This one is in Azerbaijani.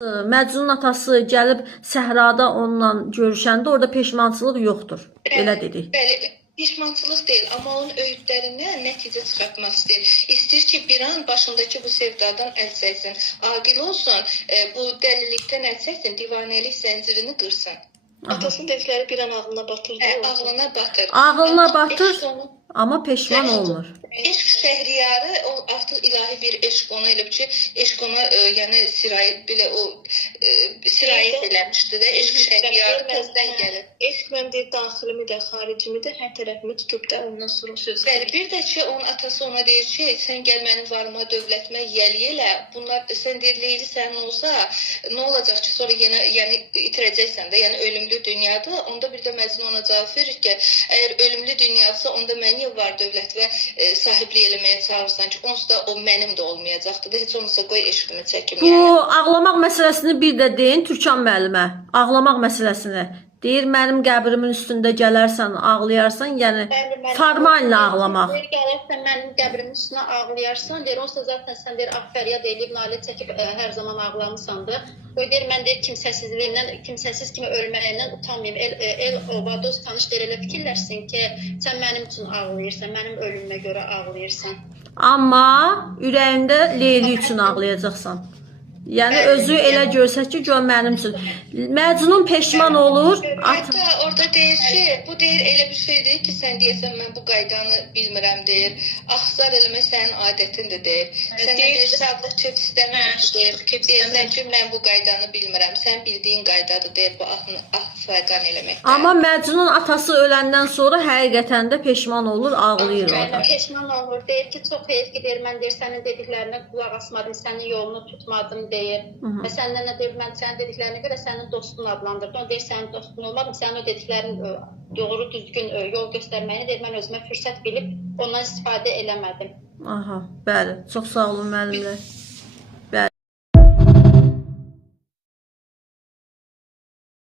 Məcnunun atası gəlib səhrada onunla görüşəndə orada peşmançılıq yoxdur. Elə dedik. Bəli, pişmançılıq deyil, amma onun öyüdlərindən nəticə çıxartmaq istəyir. İstəyir ki, bir an başındakı bu sevdadan əl çəksin, aqil olsun, bu dəlilikdən əl çəksin, divanəlik zəncirini qırsın. Atasının dedikləri bir an ağlına batırdı. Ağlına batır. Ağlına batır, amma peşman olmur. Eşq şəhriyarı, o artıq ilahi bir eşq ona elə ki, eşq ona yəni sirayət eləmişdi də, eşq şəhriyarı təzdən gəlir. Eşq mənim deyir, daxilimi də, xaricimi də, hər tərəfimi tutub da ondan sonra söz. Bəli, bir də ki, onun atası ona deyir ki, sən gəl mənim varıma, dövlətimə yəli elə. Bunlar, sən deyir, Leyli sənin olsa, nə olacaq ki, sonra yəni itirəcəksən də, yəni ölümlü dünyadır. Onda bir də Məcnun ona cavab verir ki, əgər ölümlü dünyadırsa, onda mən niyə var dövlət və sahiblik eləməyə çağırırsan ki, onsuz da o mənim də olmayacaqdır da, heç olmasa qoy eşqimi çəkim. Bu ağlamaq məsələsini bir də deyin Türkan müəllimə. Ağlamaq məsələsini. Deyir, mənim qəbrimin üstündə gələrsən, ağlayarsan, yəni formallə ağlamaq. Deyir, gələrsən, mənim qəbrimin üstünə ağlayarsan, deyir, onsuz da zaten sən deyir, fəryad eləyib, nalə çəkib hər zaman ağlamısandır. O deyir, mən deyir, kimsəsizliyimdən, kimsəsiz kimi ölməyimdən utanmayayım. El ovadoz tanış deyir, elə fikirlərsin ki, sən mənim üçün ağlayırsan, mənim ölümümə görə ağlayırsan. Amma ürəyində Leyli üçün ağlayacaqsan. Yəni özü elə görsək ki, gör mənim üçün. Məcnun peşman olur. Hətta orada deyir ki, bu deyir elə bir şey deyir ki, sən deyəsən mən bu qaydanı bilmirəm deyir. Axsar eləmək sənin adətindir deyir. Sən deyir, sağlıq çöp istəmirəm deyir. Deyirsən ki, mən bu qaydanı bilmirəm. Sən bildiyin qaydadır deyir bu fərqan eləmək. Amma Məcnun atası öləndən sonra həqiqətən də peşman olur, ağlayır orada. Peşman olur, deyir ki, çox heyf ki, deyir, mən deyir, sənin dediklərinə qulaq asmadım, sənin yolunu tutmadım deyir. Və səndən nə deyir, mən sənin dediklərinə görə sənin dostun adlandırdım. O deyir, sənin dostun olmadım, sənin o dediklərin doğru, düzgün yol göstərməyini deyir, mən özümə fürsət bilib ondan istifadə eləmədim. Aha, bəli. Çox sağ olun müəllimlər.